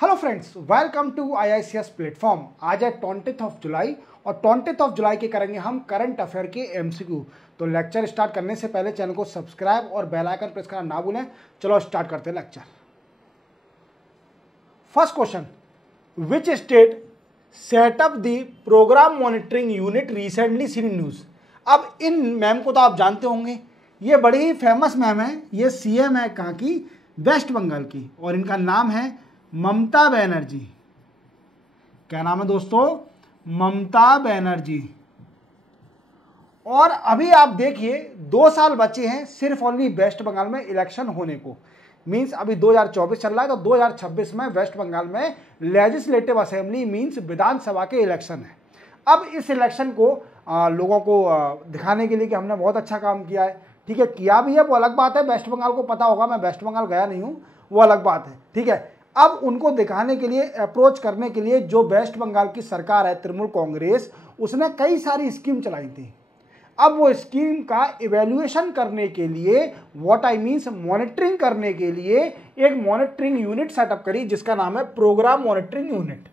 Hello friends, welcome to IICS platform. आज है 20 जुलाई और 20 जुलाई के करेंगे हम करंट अफेयर के MCQ। तो लेक्चर स्टार्ट करने से पहले चैनल को सब्सक्राइब और बेल आइकन प्रेस करना ना भूलें। चलो स्टार्ट करते हैं lecture. First question, which state set up the programme monitoring unit recently seen news. अब इन मैम को तो आप जानते होंगे, ये बड़ी ही फेमस मैम है। ये CM है कहाँ की? वेस्ट बंगाल की, और इनका नाम है ममता बनर्जी। क्या नाम है दोस्तों? ममता बनर्जी। और अभी आप देखिए 2 साल बचे हैं सिर्फ ओनली वेस्ट बंगाल में इलेक्शन होने को। मींस अभी 2024 चल रहा है, तो 2026 में वेस्ट बंगाल में लेजिस्लेटिव असेंबली मींस विधानसभा के इलेक्शन है। अब इस इलेक्शन को लोगों को दिखाने के लिए कि हमने बहुत अच्छा काम किया है, ठीक है, किया भी है, वो अलग बात है। वेस्ट बंगाल को पता होगा, मैं वेस्ट बंगाल गया नहीं हूँ, वो अलग बात है, ठीक है। अब उनको दिखाने के लिए, अप्रोच करने के लिए जो वेस्ट बंगाल की सरकार है तृणमूल कांग्रेस, उसने कई सारी स्कीम चलाई थी। अब वो स्कीम का इवैल्यूएशन करने के लिए, व्हाट आई मीन्स मॉनिटरिंग करने के लिए एक मॉनिटरिंग यूनिट सेटअप करी जिसका नाम है प्रोग्राम मॉनिटरिंग यूनिट।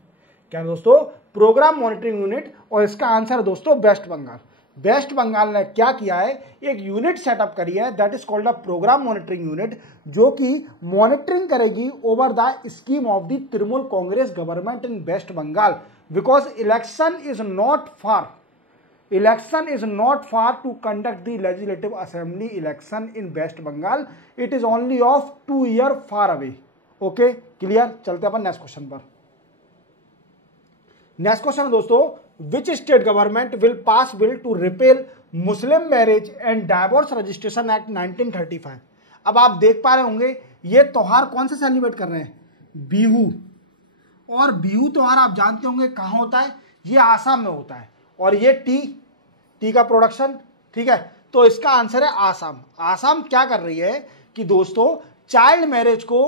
क्या दोस्तों? Programme monitoring unit. और इसका आंसर दोस्तों वेस्ट बंगाल। वेस्ट बंगाल ने क्या किया है, एक यूनिट सेटअप करी है, that is called a programme monitoring unit, जो कि मॉनिटरिंग करेगी over the scheme of the Trinamool Congress government in West Bengal. Because election is not far to conduct the legislative assembly election in West Bengal. It is only of 2 year far away. Okay, clear. चलते अपन next question पर। Next question दोस्तों, which state government will pass bill to repeal Muslim marriage and divorce registration act 1935। अब आप देख पा रहे होंगे ये त्योहार कौन सा सेलिब्रेट कर रहे हैं? बिहू। और बिहू त्योहार आप जानते होंगे कहाँ होता है? ये आसाम में होता है। और ये टी का प्रोडक्शन, ठीक है। तो इसका आंसर है आसाम। आसाम क्या कर रही है कि दोस्तों चाइल्ड मैरिज को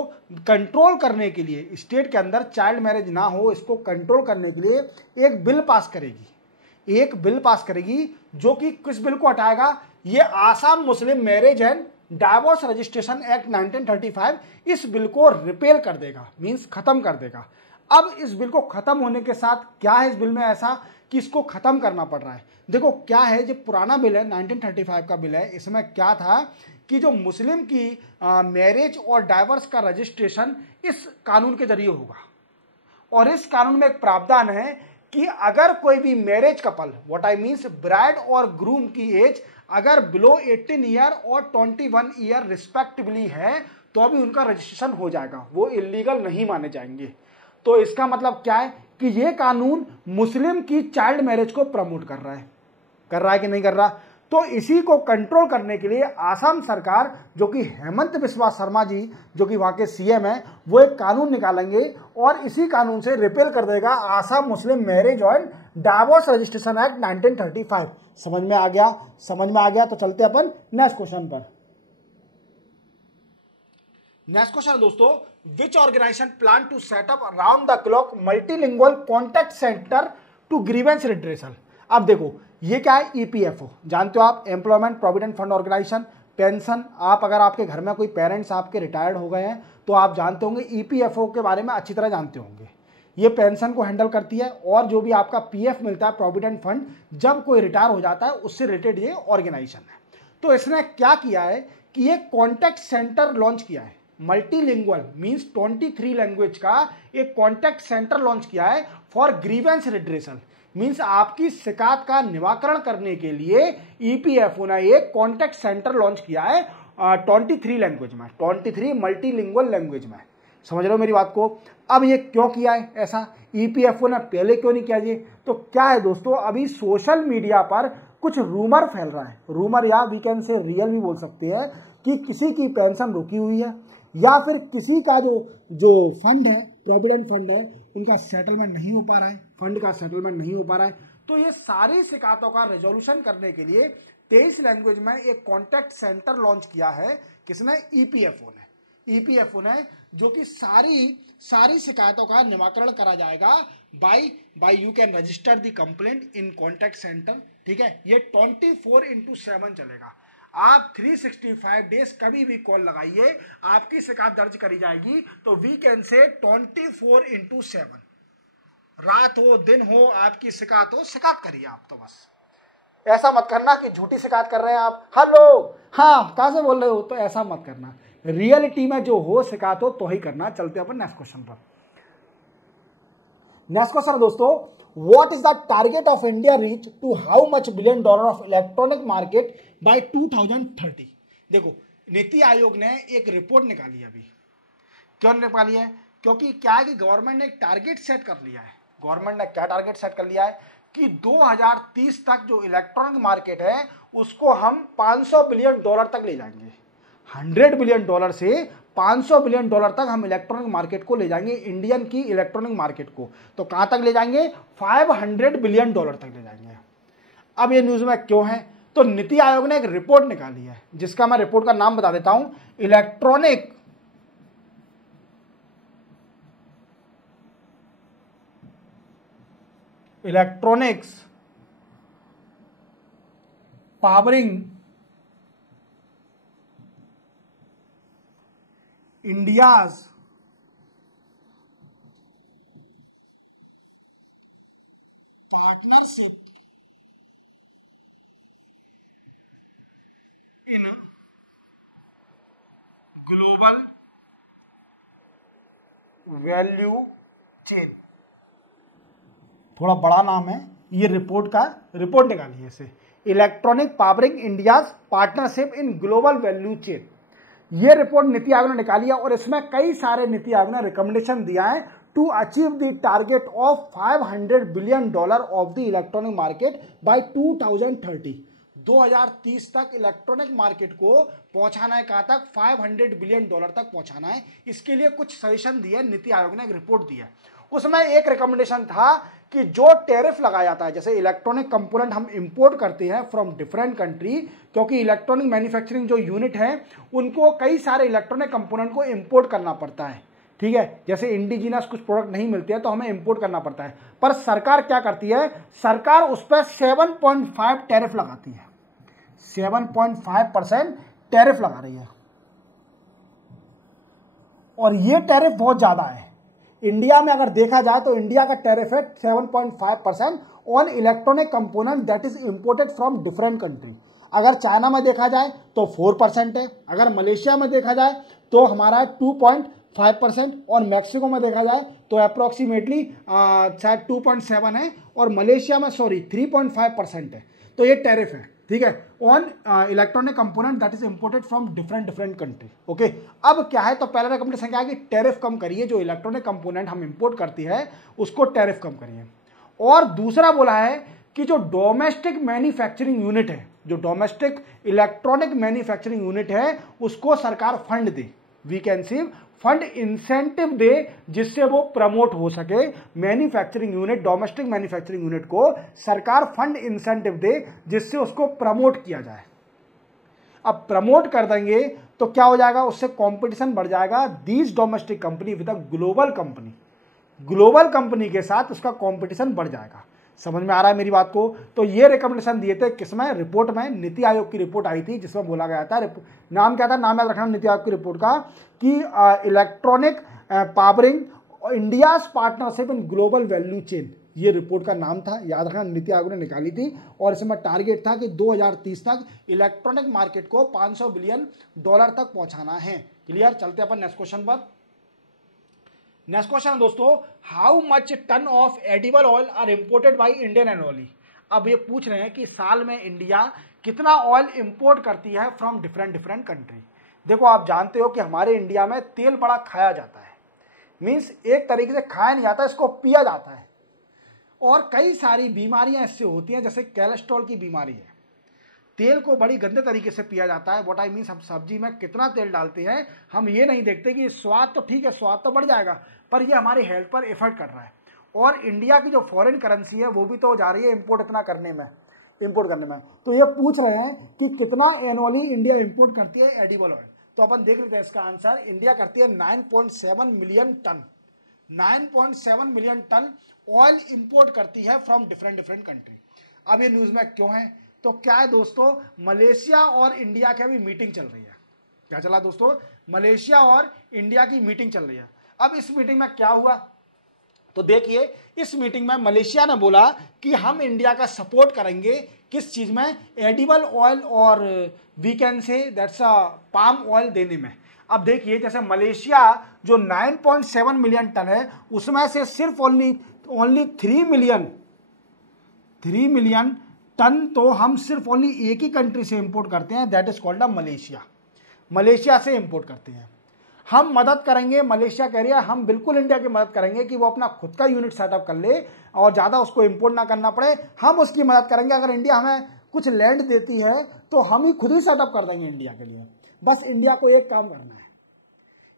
कंट्रोल करने के लिए, स्टेट के अंदर चाइल्ड मैरिज ना हो इसको कंट्रोल करने के लिए एक बिल पास करेगी। जो कि किस बिल को हटाएगा? ये Assam Muslim marriage and divorce registration act 1935, इस बिल को रिपेल कर देगा, मींस खत्म कर देगा। अब इस बिल को खत्म होने के साथ क्या है इस बिल में ऐसा कि इसको खत्म करना पड़ रहा है? देखो क्या है, जो पुराना बिल है 1935 का बिल है, इसमें क्या था कि जो मुस्लिम की मैरिज और डाइवोर्स का रजिस्ट्रेशन इस कानून के जरिए होगा। और इस कानून में एक प्रावधान है कि अगर कोई भी marriage couple, what I means bride और ग्रूम की एज अगर बिलो 18 ईयर और 21 ईयर रिस्पेक्टिवली है तो अभी उनका रजिस्ट्रेशन हो जाएगा, वो इलीगल नहीं माने जाएंगे। तो इसका मतलब क्या है कि ये कानून मुस्लिम की चाइल्ड मैरिज को प्रमोट कर रहा है कि नहीं कर रहा? तो इसी को कंट्रोल करने के लिए आसाम सरकार, जो कि हेमंत बिस्वा शर्मा जी जो कि वहाँ के CM है, वो एक कानून निकालेंगे और इसी कानून से रिपेल कर देगा Assam Muslim marriage and divorce registration act 1935। समझ में आ गया। तो चलते अपन नेक्स्ट क्वेश्चन पर। नेक्स्ट क्वेश्चन दोस्तों, which organisation plan to set up round the clock multilingual contact centre to grievance redressal. अब देखो ये क्या है? EPFO जानते हो आप, employment provident fund organisation. Pension, आप अगर आपके घर में कोई पेरेंट्स आपके रिटायर्ड हो गए हैं तो आप जानते होंगे, EPFO के बारे में अच्छी तरह जानते होंगे। ये पेंशन को हैंडल करती है और जो भी आपका PF मिलता है, प्रोविडेंट फंड, जब कोई रिटायर हो जाता है उससे रिलेटेड ये ऑर्गेनाइजेशन है। तो इसने क्या किया है कि ये कॉन्टैक्ट सेंटर लॉन्च किया है, मल्टीलिंगुअल मींस 23 लैंग्वेज का एक कॉन्टैक्ट सेंटर लॉन्च किया है फॉर ग्रीवेंस रिड्रेसल। मींस आपकी शिकायत का निवारण करने के लिए EPFO ने एक कॉन्टैक्ट सेंटर लॉन्च किया है 23 लैंग्वेज में, 23 मल्टीलिंगुअल लैंग्वेज में। समझ रहे हो मेरी बात को? अब ये क्यों किया है ऐसा? EPFO ने पहले क्यों नहीं किया ये? तो क्या है दोस्तों, अभी सोशल मीडिया पर कुछ रूमर फैल रहा है, रूमर या वी कैन से रियल भी बोल सकते हैं, कि किसी की पेंशन रुकी हुई है या फिर किसी का जो फंड है, प्रोविडेंट फंड है, उनका सेटलमेंट नहीं हो पा रहा है, फंड का सेटलमेंट नहीं हो पा रहा है। तो ये सारी शिकायतों का रेजोल्यूशन करने के लिए 23 लैंग्वेज में एक कॉन्टैक्ट सेंटर लॉन्च किया है। किसने? EPFO ने, जो कि सारी शिकायतों का निवारण करा जाएगा by you can register the complaint in contact centre, ठीक है। ये 24/7 चलेगा। आप 365 डेज कभी भी कॉल लगाइए, आपकी शिकायत दर्ज करी जाएगी। तो वी कैन से 24/7, रात हो दिन हो, आपकी शिकायत हो, शिकायत करिए आप। तो बस ऐसा मत करना कि झूठी शिकायत कर रहे हैं आप, हेलो हाँ कहाँ से बोल रहे हो, तो ऐसा मत करना। रियलिटी में जो हो शिकायत हो तो ही करना। चलते अपन नेक्स्ट क्वेश्चन पर। नेक्स्ट क्वेश्चन है दोस्तों, what is the target of India reach to how much $1 billion of electronic market by 2030। देखो नीति आयोग ने एक रिपोर्ट निकाली अभी। क्यों निकाली है? क्योंकि क्या है कि गवर्नमेंट ने एक टारगेट सेट कर लिया है। गवर्नमेंट ने क्या टारगेट सेट कर लिया है कि 2030 तक जो इलेक्ट्रॉनिक मार्केट है उसको हम $500 बिलियन तक ले जाएंगे। $100 बिलियन से $500 बिलियन तक हम इलेक्ट्रॉनिक मार्केट को ले जाएंगे, इंडियन की इलेक्ट्रॉनिक मार्केट को। तो कहां तक ले जाएंगे? $500 बिलियन तक ले जाएंगे। अब ये न्यूज में क्यों है? तो नीति आयोग ने एक रिपोर्ट निकाली है, जिसका मैं रिपोर्ट का नाम बता देता हूं, electronics powering India's partnership in global value chain. थोड़ा बड़ा नाम है, ये रिपोर्ट निकाली है इसे, electronic powering India's partnership in global value chain. ये रिपोर्ट नीति आयोग ने निकाली है और इसमें कई सारे नीति आयोग ने रिकमेंडेशन दिया है to achieve the target of $500 billion of the electronic market by 2030। 2030 तक इलेक्ट्रॉनिक मार्केट को पहुंचाना है, कहां तक? $500 बिलियन तक पहुंचाना है। इसके लिए कुछ सजेशन दिए नीति आयोग ने, एक रिपोर्ट दी है। उसमें एक रिकमेंडेशन था कि जो टैरिफ लगाया जाता है, जैसे इलेक्ट्रॉनिक कंपोनेंट हम इंपोर्ट करते हैं फ्रॉम डिफरेंट कंट्री, क्योंकि इलेक्ट्रॉनिक मैन्युफैक्चरिंग जो यूनिट है उनको कई सारे इलेक्ट्रॉनिक कंपोनेंट को इंपोर्ट करना पड़ता है, ठीक है। जैसे इंडिजिनस कुछ प्रोडक्ट नहीं मिलते हैं तो हमें इंपोर्ट करना पड़ता है। पर सरकार क्या करती है? सरकार उस पर 7.5 टैरिफ लगाती है, 7.5% टैरिफ लगा रही है। और ये टैरिफ बहुत ज्यादा है। इंडिया में अगर देखा जाए तो इंडिया का टैरिफ है 7.5% on electronic component that is imported from different country. अगर चाइना में देखा जाए तो 4% है, अगर मलेशिया में देखा जाए तो हमारा 2.5%, और मैक्सिको में देखा जाए तो अप्रोक्सीमेटली शायद 2.7 है, और मलेशिया में 3.5% है। तो ये टैरिफ है, ठीक है, on electronic component that is imported from different country. Okay, अब क्या है? तो पहला रिकमेंडेशन क्या है कि टैरिफ कम करिए, जो इलेक्ट्रॉनिक कंपोनेंट हम इंपोर्ट करती है उसको टैरिफ कम करिए। और दूसरा बोला है कि जो डोमेस्टिक मैन्युफैक्चरिंग यूनिट है, जो डोमेस्टिक इलेक्ट्रॉनिक मैन्युफैक्चरिंग यूनिट है, उसको सरकार फंड दे, we can see fund incentive दे, जिससे वो प्रमोट हो सके। Manufacturing unit, domestic manufacturing unit को सरकार फंड इंसेंटिव दे, जिससे उसको प्रमोट किया जाए। अब प्रमोट कर देंगे तो क्या हो जाएगा? उससे कंपटीशन बढ़ जाएगा। These domestic company with a global company, global company के साथ उसका कंपटीशन बढ़ जाएगा। समझ में आ रहा है मेरी बात को? तो ये रिकमेंडेशन दिए थे किसमें? रिपोर्ट में। नीति आयोग की रिपोर्ट आई थी जिसमें बोला गया था, नाम क्या था, नाम याद रखना नीति आयोग की रिपोर्ट का, कि electronic powering India's partnership in global value chain, ये रिपोर्ट का नाम था, याद रखना, नीति आयोग ने निकाली थी। और इसमें टारगेट था कि 2030 तक इलेक्ट्रॉनिक मार्केट को $500 बिलियन तक पहुंचाना है। क्लियर? चलते अपन नेक्स्ट क्वेश्चन पर। नेक्स्ट क्वेश्चन है दोस्तों, how much ton of edible oil are imported by Indian annually. अब ये पूछ रहे हैं कि साल में इंडिया कितना ऑयल इंपोर्ट करती है फ्रॉम डिफरेंट कंट्री। देखो आप जानते हो कि हमारे इंडिया में तेल बड़ा खाया जाता है, मीन्स एक तरीके से खाया नहीं जाता, इसको पिया जाता है। और कई सारी बीमारियां इससे होती हैं, जैसे कोलेस्ट्रॉल की बीमारी है। तेल को बड़ी गंदे तरीके से पिया जाता है। व्हाट आई मीन, हम सब्जी में कितना तेल डालते हैं, हम ये नहीं देखते कि स्वाद तो ठीक है, स्वाद तो बढ़ जाएगा, पर ये हमारी हेल्थ पर इफेक्ट कर रहा है। और इंडिया की जो फॉरेन करेंसी है वो भी तो जा रही है इंपोर्ट करने में। तो ये पूछ रहे हैं कि कितना एनुअली इंडिया इंपोर्ट करती है एडिबल ऑयल। तो अपन देख लेते हैं इसका आंसर। इंडिया करती है 9.7 million ton, 9.7 million ton oil import करती है फ्रॉम डिफरेंट कंट्री। अब ये न्यूज़ में क्यों है? तो क्या है दोस्तों, मलेशिया और इंडिया की अभी मीटिंग चल रही है। क्या चला दोस्तों, मलेशिया और इंडिया की मीटिंग चल रही है। अब इस मीटिंग में क्या हुआ, तो देखिए इस मीटिंग में मलेशिया ने बोला कि हम इंडिया का सपोर्ट करेंगे किस चीज में, एडिबल ऑयल और we can say that's a palm oil देने में। अब देखिए जैसे मलेशिया जो 9.7 मिलियन टन है उसमें से सिर्फ ओनली 3 मिलियन टन तो हम सिर्फ ओनली एक ही कंट्री से इंपोर्ट करते हैं, that is called Malaysia. Malaysia से इंपोर्ट करते हैं। हम मदद करेंगे, मलेशिया कह रही है हम बिल्कुल इंडिया की मदद करेंगे कि वो अपना खुद का यूनिट सेटअप कर ले और ज़्यादा उसको इंपोर्ट ना करना पड़े, हम उसकी मदद करेंगे। अगर इंडिया हमें कुछ लैंड देती है तो हम ही खुद ही सेटअप कर देंगे इंडिया के लिए। बस इंडिया को एक काम करना है।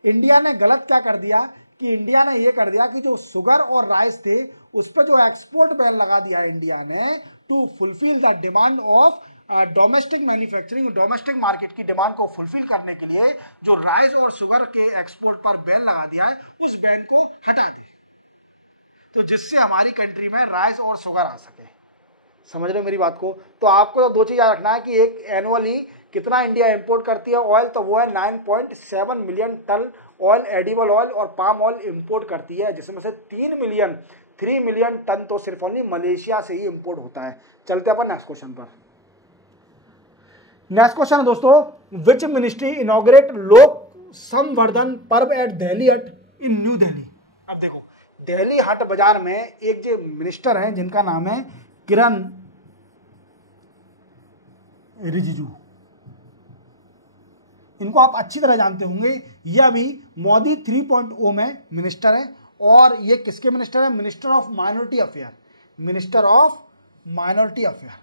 इंडिया ने गलत क्या कर दिया कि इंडिया ने ये कर दिया कि जो शुगर और राइस थे उस पर जो एक्सपोर्ट बैन लगा दिया है इंडिया ने to fulfil the demand of domestic manufacturing, domestic market की डिमांड को फुलफिल करने के लिए जो राइस और शुगर के एक्सपोर्ट पर बैन लगा दिया है उस बैन को हटा दे, तो जिससे हमारी कंट्री में राइस और शुगर आ सके। समझ रहे हो मेरी बात को। तो आपको तो दो चीज़ याद रखना है कि एक एनुअली कितना इंडिया इंपोर्ट करती है ऑयल, तो वो है 9.7 million ton oil, edible oil और पाम ऑयल इंपोर्ट करती है, जिसमें से 3 मिलियन टन तो सिर्फ ओनली मलेशिया से ही इंपोर्ट होता है। चलते अपन नेक्स्ट क्वेश्चन पर। नेक्स्ट क्वेश्चन है दोस्तों, विच मिनिस्ट्री इनॉग्रेट लोक संवर्धन पर्व एट दिल्ली हट इन न्यू दिल्ली। अब देखो दिल्ली हट बाजार में एक जो मिनिस्टर हैं जिनका नाम है किरण रिजिजू, इनको आप अच्छी तरह जानते होंगे। ये अभी मोदी 3.0 में मिनिस्टर है और ये किसके मिनिस्टर है, minister of minority affair, minister of minority affair.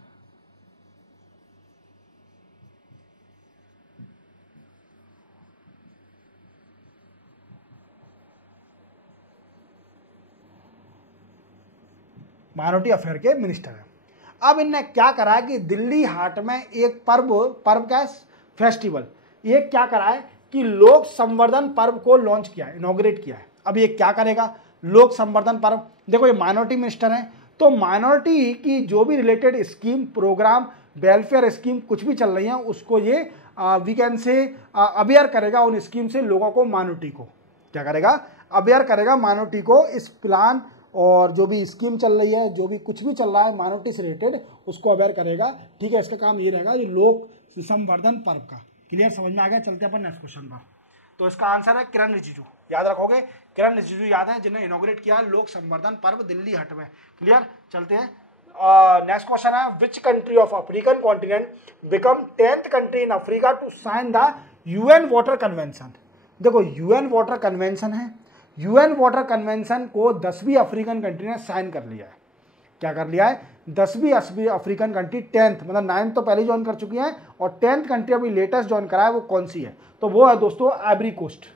Minority affair के मिनिस्टर है। अब इनने क्या करा है कि दिल्ली हाट में एक पर्व का फेस्टिवल, ये क्या करा है कि लोक संवर्धन पर्व को लॉन्च किया है, इनॉग्रेट किया है। अब ये क्या करेगा, लोक संवर्धन पर्व। देखो ये माइनॉरिटी मिनिस्टर है, तो माइनॉरिटी की जो भी related scheme, programme, welfare scheme कुछ भी चल रही है उसको ये वी कैन से अवेयर करेगा उन स्कीम से लोगों को, माइनॉरिटी को क्या करेगा, अवेयर करेगा माइनॉरिटी को इस प्लान और जो भी स्कीम चल रही है, जो भी कुछ भी चल रहा है माइनॉरिटी से रिलेटेड उसको अवेयर करेगा। ठीक है, इसका काम ये रहेगा जो लोक संवर्धन पर्व का। क्लियर, समझ में आ गया। चलते अपन नेक्स्ट क्वेश्चन पर। तो इसका आंसर है किरण रिजिजू, याद रखोगे, किरण रिजिजू याद है जिन्हें इनॉग्रेट किया लोक संवर्धन पर्व दिल्ली हट में। क्लियर, चलते हैं नेक्स्ट क्वेश्चन है, which country of African continent become 10th country in Africa to sign the UN water convention. देखो यूएन वाटर कन्वेंशन है, यूएन वाटर कन्वेंशन को 10वीं अफ्रीकन कंट्री ने साइन कर लिया है। क्या कर लिया है, 10वीं अफ्रीकन कंट्री, 10th मतलब 9th तो पहले ज्वाइन कर चुकी है और 10th कंट्री अभी लेटेस्ट ज्वाइन करा है, वो कौन सी है, तो वो है दोस्तों आइवरी कोस्ट।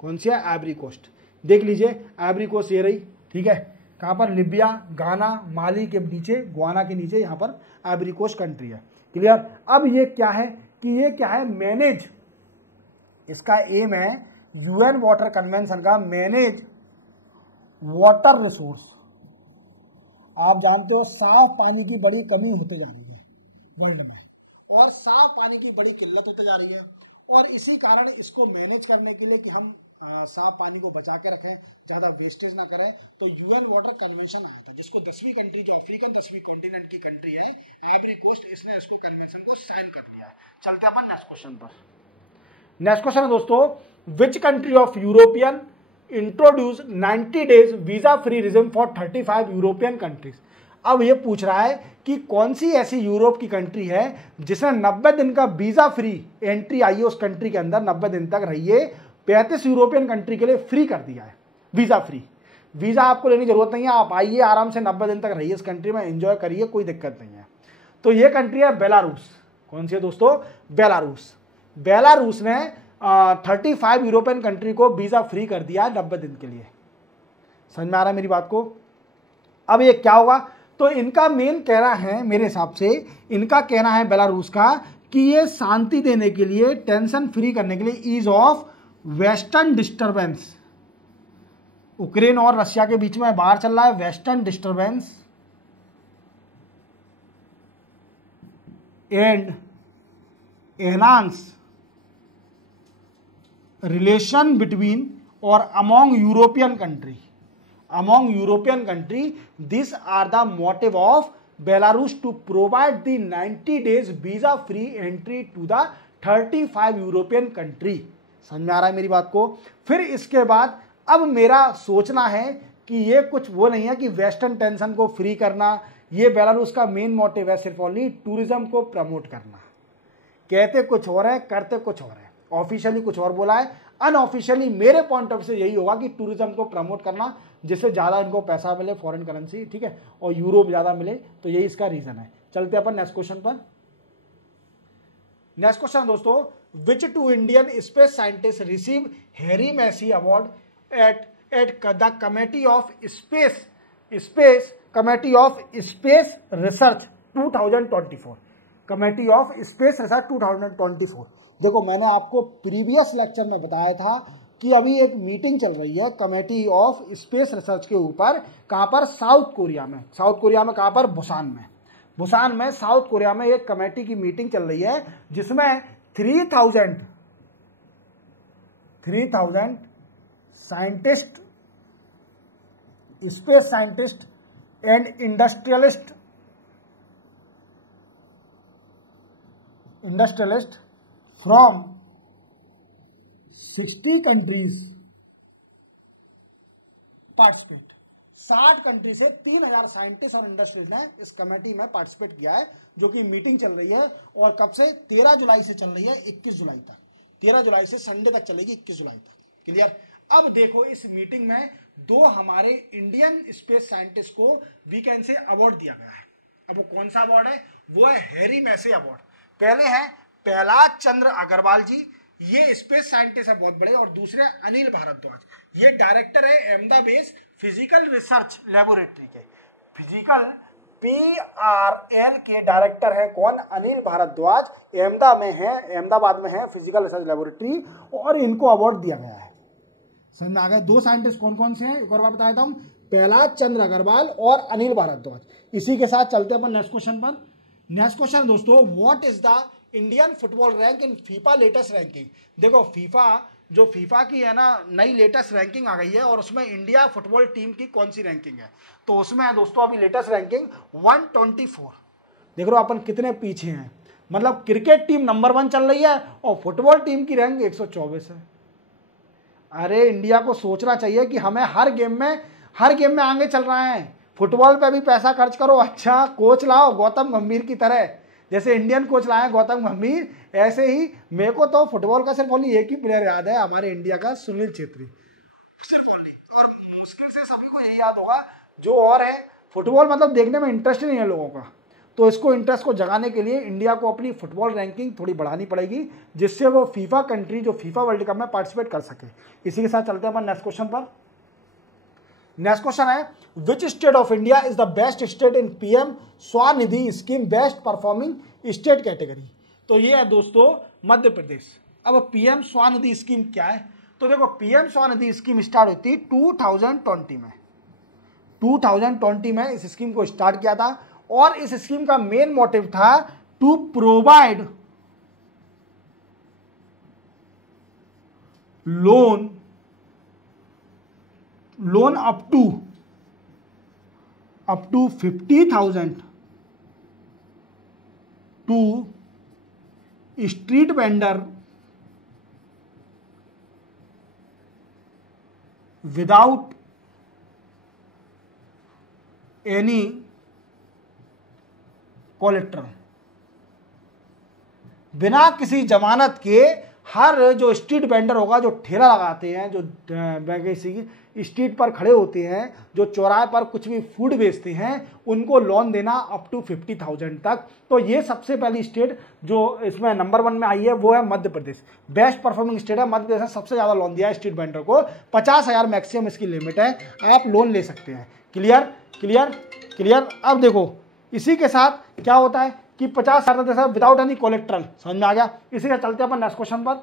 कौन सी है, आइवरी कोस्ट। देख लीजिए आइवरी कोस्ट ये रही, ठीक है, कहाँ पर, लिबिया, गाना, माली के नीचे, गुआना के नीचे यहाँ पर आइवरी कोस्ट कंट्री है। क्लियर। अब ये क्या है कि ये क्या है, मैनेज, इसका एम है यूएन वाटर कन्वेंशन का मैनेज वाटर रिसोर्स। आप जानते हो साफ पानी की बड़ी कमी होते जा रही है वर्ल्ड में और साफ पानी की बड़ी किल्लत होते जा रही है, और इसी कारण इसको मैनेज करने के लिए कि हम साफ पानी को बचा के रखें, ज़्यादा वेस्टेज ना करें, तो यूएन वाटर कन्वेंशन आया था जिसको 10वीं कंट्री, जो अफ्रीकन 10वीं कॉन्टिनेंट की कंट्री है आइवरी कोस्ट, इसने इसको कन्वेंशन को साइन कर लिया है। चलते अपन नेक्स्ट क्वेश्चन पर। नेक्स्ट क्वेश्चन है दोस्तों, विच country of European introduce 90 days visa free regime for 35 European countries. अब ये पूछ रहा है कि कौन सी ऐसी यूरोप की कंट्री है जिसने 90 दिन का वीजा फ्री एंट्री आई है उस कंट्री के अंदर, 90 दिन तक रहिए, 35 यूरोपियन कंट्री के लिए फ्री कर दिया है, वीजा फ्री। वीजा आपको लेने की जरूरत नहीं है, आप आइए आराम से 90 दिन तक रहिए इस कंट्री में, एंजॉय करिए, कोई दिक्कत नहीं है। तो ये कंट्री है बेलारूस। कौन सी है दोस्तों, बेलारूस। बेलारूस ने 35 यूरोपियन कंट्री को वीजा फ्री कर दिया है 90 दिन के लिए। समझ में आ रहा है मेरी बात को। अब ये क्या होगा, तो इनका मेन कहना है, मेरे हिसाब से इनका कहना है बेलारूस का कि ये शांति देने के लिए, टेंशन फ्री करने के लिए, ease of western disturbance, Ukraine और रशिया के बीच में बाहर चल रहा है western disturbance, and enhance relation between और among European country this are the motive of Belarus to provide the 90 days visa free entry to the 35 European country. समझ में आ रहा है मेरी बात को। फिर इसके बाद अब मेरा सोचना है कि ये कुछ वो नहीं है कि वेस्टर्न टेंशन को फ्री करना, ये बेलारूस का मेन मोटिव है सिर्फ ओनली टूरिज्म को प्रमोट करना। कहते कुछ और है, करते कुछ और है। ऑफिशियली कुछ और बोला है, अनऑफिशियली मेरे पॉइंट ऑफ व्यू से यही होगा कि टूरिज्म को प्रमोट करना, जिससे ज़्यादा इनको पैसा मिले, फॉरेन करेंसी, ठीक है, और यूरोप ज़्यादा मिले, तो यही इसका रीज़न है। चलते अपन नेक्स्ट क्वेश्चन पर। नेक्स्ट क्वेश्चन दोस्तों, which two Indian space scientist receive Harry Massey award at the committee of space research 2024। Committee of space research 2024। देखो मैंने आपको प्रीवियस लेक्चर में बताया था कि अभी एक मीटिंग चल रही है कमेटी ऑफ स्पेस रिसर्च के ऊपर। कहाँ पर? साउथ कोरिया में। कहाँ पर? बुसान में साउथ कोरिया में एक कमेटी की मीटिंग चल रही है, जिसमें 3000 scientist, space scientist and industrialist from 60 countries participate. 60 country से 3000 साइंटिस्ट और इंडस्ट्रीज ने इस कमेटी में पार्टिसिपेट किया है, जो कि मीटिंग चल रही है। और कब से? 13 जुलाई से चल रही है 21 जुलाई तक। 13 जुलाई से संडे तक चलेगी, 21 जुलाई तक। क्लियर? अब देखो इस मीटिंग में 2 हमारे इंडियन स्पेस साइंटिस्ट को वीकेंड से अवार्ड दिया गया है। अब वो कौन सा अवार्ड है? वो है हैरी मैसे अवार्ड। पहले हैं प्रहलाद चंद्र अग्रवाल जी, ये स्पेस साइंटिस्ट है बहुत बड़े, और दूसरे अनिल भारद्वाज, ये डायरेक्टर है अहमदाबाद फिजिकल रिसर्च लेबोरेटरी के। फिजिकल PRL के डायरेक्टर है कौन? अनिल भारद्वाज। अहमदाबाद में है फिजिकल रिसर्च लेबोरेटरी, और इनको अवार्ड दिया गया है। समझ में आ गए? 2 साइंटिस्ट कौन कौन से हैं एक और बार बता देता हूं, प्रहलाद चंद्र अग्रवाल और अनिल भारद्वाज। इसी के साथ चलते हैं अपन नेक्स्ट क्वेश्चन पर। नेक्स्ट क्वेश्चन दोस्तों, what is the Indian football rank in FIFA latest ranking. देखो फीफा की है ना नई लेटेस्ट रैंकिंग आ गई है, और उसमें इंडिया फुटबॉल टीम की कौन सी रैंकिंग है, तो उसमें है दोस्तों अभी लेटेस्ट रैंकिंग 124। देख रहे हो अपन कितने पीछे हैं। मतलब क्रिकेट टीम नंबर 1 चल रही है और फुटबॉल टीम की रैंक 124 है। अरे इंडिया को सोचना चाहिए कि हमें हर गेम में आगे चल रहा है। फुटबॉल पे भी पैसा खर्च करो, अच्छा कोच लाओ गौतम गंभीर की तरह, जैसे इंडियन कोच लाए गौतम गंभीर, ऐसे ही मेरे को तो फुटबॉल का सिर्फ ओनली एक ही प्लेयर याद है हमारे इंडिया का, सुनील छेत्री, सिर्फ ओनली। और मुश्किल से सभी को यही याद होगा जो और हैं। फुटबॉल मतलब देखने में इंटरेस्ट ही नहीं है लोगों का, तो इसको इंटरेस्ट को जगाने के लिए इंडिया को अपनी फुटबॉल रैंकिंग थोड़ी बढ़ानी पड़ेगी, जिससे वो फीफा कंट्री जो फीफा वर्ल्ड कप में पार्टिसिपेट कर सके। इसी के साथ चलते हैं अपन नेक्स्ट क्वेश्चन पर। नेक्स्ट क्वेश्चन है, which state of India is the best state in PM Svanidhi scheme best performing state category. तो ये है दोस्तों मध्य प्रदेश। अब PM स्वनिधि स्कीम क्या है? तो देखो PM स्वनिधि स्कीम स्टार्ट हुई थी 2020 में। 2020 में इस स्कीम को स्टार्ट किया था, और इस स्कीम का मेन मोटिव था to provide loan up to 50,000 to street vendor without any collateral. बिना किसी जमानत के हर जो स्ट्रीट वेंडर होगा, जो ठेला लगाते हैं, जो किसी स्ट्रीट पर खड़े होते हैं, जो चौराहे पर कुछ भी फूड बेचते हैं, उनको लोन देना अप टू 50,000 तक। तो ये सबसे पहली स्टेट जो इसमें नंबर 1 में आई है वो है Madhya Pradesh. Best performing state है मध्य प्रदेश ने सबसे ज़्यादा लोन दिया है स्ट्रीट वेंडर को। 50,000 मैक्सिमम इसकी लिमिट है, आप लोन ले सकते हैं। क्लियर। अब देखो इसी के साथ क्या होता है कि 50,000 विदाउट एनी कोलेट्रल। समझ में आ गया? इसी से चलते हैं अपन नेक्स्ट क्वेश्चन पर।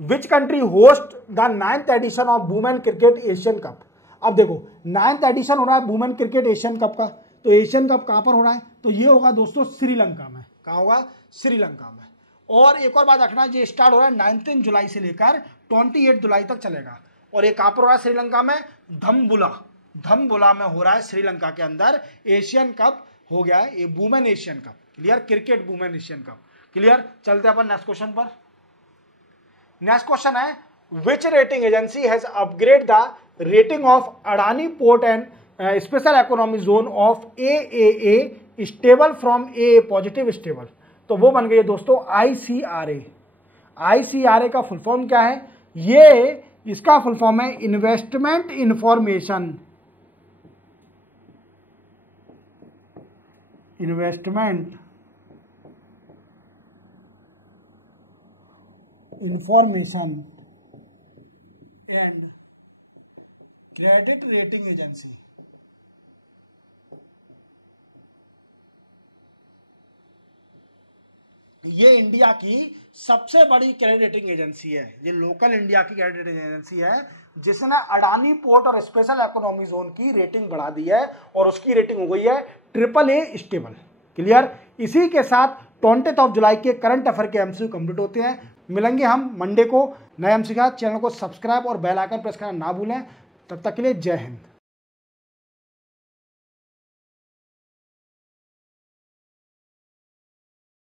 Which country host the 9th edition of women cricket Asian cup. अब देखो 9th एडिशन हो रहा है वुमेन क्रिकेट एशियन कप का, तो एशियन कप कहाँ पर हो रहा है, तो ये होगा दोस्तों श्रीलंका में। कहाँ होगा, श्रीलंका में। और एक और बात रखना, ये स्टार्ट हो रहा है 19 जुलाई से लेकर 28 जुलाई तक चलेगा। और ये कहाँ पर हो रहा है, श्रीलंका में, धम्बुला में हो रहा है, श्रीलंका के अंदर एशियन कप हो गया है, ये women Asian cup. Clear, cricket women Asian cup. Clear, चलते अपन नेक्स्ट क्वेश्चन पर। नेक्स्ट क्वेश्चन है, which rating agency has upgrade the rating of Adani port and special economic zone of AAA stable from A positive stable. तो वो बन गई है दोस्तों ICRA। ICRA का फुल फॉर्म क्या है, ये इसका फुल फॉर्म है investment information, and credit rating agency. ये इंडिया की सबसे बड़ी क्रेडिट रेटिंग एजेंसी है, ये लोकल इंडिया की क्रेडिट रेटिंग एजेंसी है, जिसने अडानी पोर्ट और स्पेशल इकोनॉमिक जोन की रेटिंग बढ़ा दी है और उसकी रेटिंग हो गई है AAA स्टेबल। क्लियर, इसी के साथ 20 जुलाई के करंट अफेयर के MCQ कंप्लीट होते हैं। मिलेंगे हम मंडे को नए MCQ के साथ। चैनल को सब्सक्राइब और बेल आइकन प्रेस करना ना भूलें। तब तक के लिए जय हिंद।